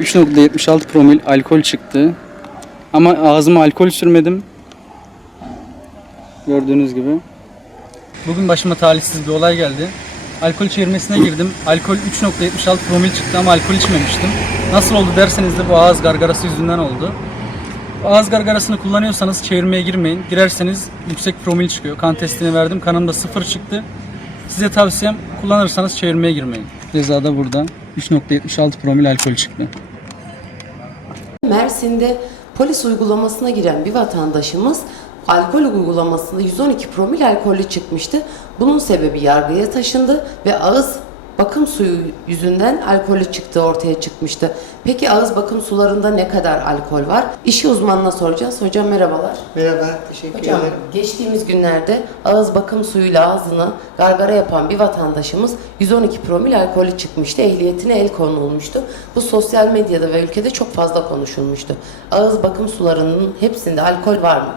3.76 promil alkol çıktı. Ama ağzıma alkol sürmedim. Gördüğünüz gibi. Bugün başıma talihsiz bir olay geldi. Alkol çevirmesine girdim. Alkol 3.76 promil çıktı ama alkol içmemiştim. Nasıl oldu derseniz de bu ağız gargarası yüzünden oldu. Ağız gargarasını kullanıyorsanız çevirmeye girmeyin. Girerseniz yüksek promil çıkıyor. Kan testini verdim. Kanımda sıfır çıktı. Size tavsiyem kullanırsanız çevirmeye girmeyin. Ceza da burada. 3.76 promil alkol çıktı. Mersin'de polis uygulamasına giren bir vatandaşımız alkol uygulamasında 112 promil alkollü çıkmıştı. Bunun sebebi yargıya taşındı ve ağız bakım suyu yüzünden alkolü çıktığı ortaya çıkmıştı. Peki ağız bakım sularında ne kadar alkol var? İşi uzmanına soracağız. Hocam merhabalar. Merhaba, teşekkür Hocam ederim. geçtiğimiz günlerde ağız bakım suyuyla ağzını gargara yapan bir vatandaşımız 112 promil alkolü çıkmıştı. Ehliyetine el konulmuştu. Bu sosyal medyada ve ülkede çok fazla konuşulmuştu. Ağız bakım sularının hepsinde alkol var mı?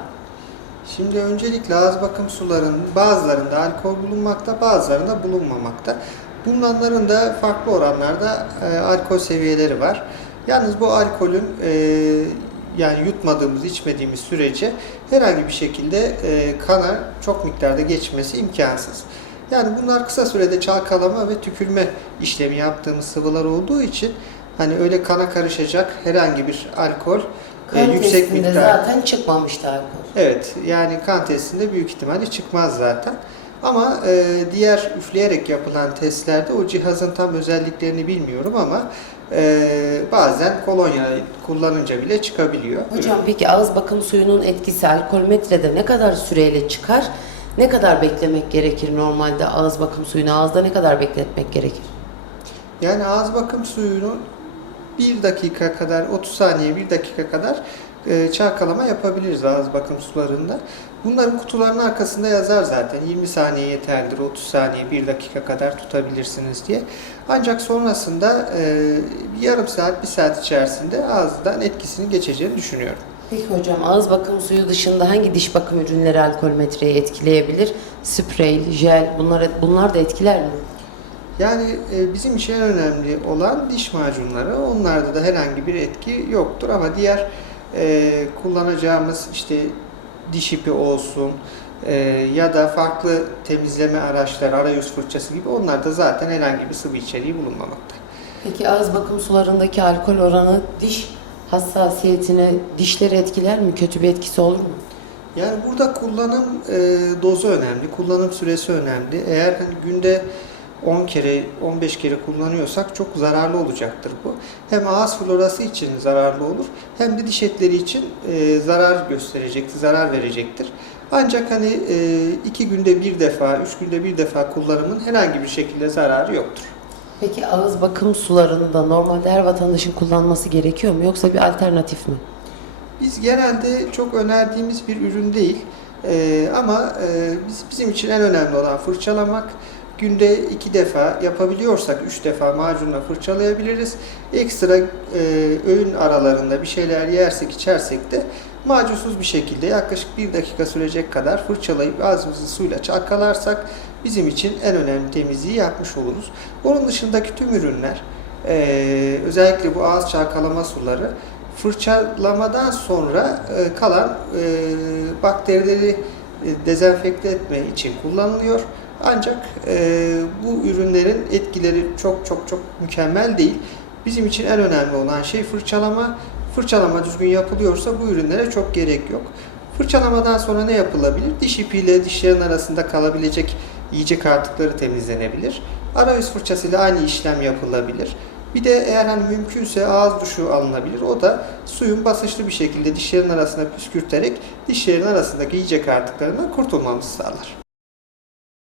Şimdi öncelikle ağız bakım sularının bazılarında alkol bulunmakta, bazılarında bulunmamakta. Bulunanların da farklı oranlarda e, alkol seviyeleri var. Yalnız bu alkolün e, yani yutmadığımız, içmediğimiz sürece herhangi bir şekilde e, kana çok miktarda geçmesi imkansız. Yani bunlar kısa sürede çalkalama ve tükürme işlemi yaptığımız sıvılar olduğu için hani öyle kana karışacak herhangi bir alkol e, Kan yüksek testinde miktar zaten çıkmamıştı alkol. Evet, yani kan testinde büyük ihtimalle çıkmaz zaten. Ama e, diğer üfleyerek yapılan testlerde o cihazın tam özelliklerini bilmiyorum ama e, bazen kolonya kullanınca bile çıkabiliyor. Hocam peki ağız bakım suyunun etkisi alkolmetrede ne kadar süreyle çıkar? Ne kadar beklemek gerekir normalde ağız bakım suyunu ağızda ne kadar bekletmek gerekir? Yani ağız bakım suyunu 1 dakika kadar, 30 saniye 1 dakika kadar e, çalkalama yapabiliriz ağız bakım sularında. Bunların kutuların arkasında yazar zaten. 20 saniye yeterlidir, 30 saniye, 1 dakika kadar tutabilirsiniz diye. Ancak sonrasında e, yarım saat, bir saat içerisinde ağızdan etkisini geçeceğini düşünüyorum. Peki hocam ağız bakım suyu dışında hangi diş bakım ürünleri alkolmetreyi etkileyebilir? Sprey, jel bunlar, bunlar da etkiler mi? Yani e, bizim için en önemli olan diş macunları. Onlarda da herhangi bir etki yoktur ama diğer e, kullanacağımız işte diş ipi olsun e, ya da farklı temizleme araçları, arayüz fırçası gibi onlarda zaten herhangi bir sıvı içeriği bulunmamakta. Peki ağız bakım sularındaki alkol oranı diş hassasiyetine, dişleri etkiler mi? Kötü bir etkisi olur mu? Yani burada kullanım e, dozu önemli, kullanım süresi önemli. Eğer hani günde 10 kere, 15 kere kullanıyorsak çok zararlı olacaktır bu. Hem ağız florası için zararlı olur, hem de diş etleri için e, zarar gösterecektir, zarar verecektir. Ancak hani e, iki günde bir defa, üç günde bir defa kullanımın herhangi bir şekilde zararı yoktur. Peki ağız bakım sularını da normalde her vatandaşın kullanması gerekiyor mu yoksa bir alternatif mi? Biz genelde çok önerdiğimiz bir ürün değil. Ee, ama e, biz, bizim için en önemli olan fırçalamak. Günde iki defa yapabiliyorsak üç defa macunla fırçalayabiliriz. Ekstra e, öğün aralarında bir şeyler yersek içersek de macunsuz bir şekilde yaklaşık bir dakika sürecek kadar fırçalayıp ağzımızı suyla çalkalarsak bizim için en önemli temizliği yapmış oluruz. Onun dışındaki tüm ürünler e, özellikle bu ağız çalkalama suları fırçalamadan sonra e, kalan e, bakterileri e, dezenfekte etme için kullanılıyor. Ancak e, bu ürünlerin etkileri çok çok çok mükemmel değil. Bizim için en önemli olan şey fırçalama. Fırçalama düzgün yapılıyorsa bu ürünlere çok gerek yok. Fırçalamadan sonra ne yapılabilir? Diş ipiyle dişlerin arasında kalabilecek yiyecek artıkları temizlenebilir. Arayüz fırçasıyla aynı işlem yapılabilir. Bir de eğer hani mümkünse ağız duşu alınabilir. O da suyun basınçlı bir şekilde dişlerin arasına püskürterek dişlerin arasındaki yiyecek artıklarından kurtulmamızı sağlar.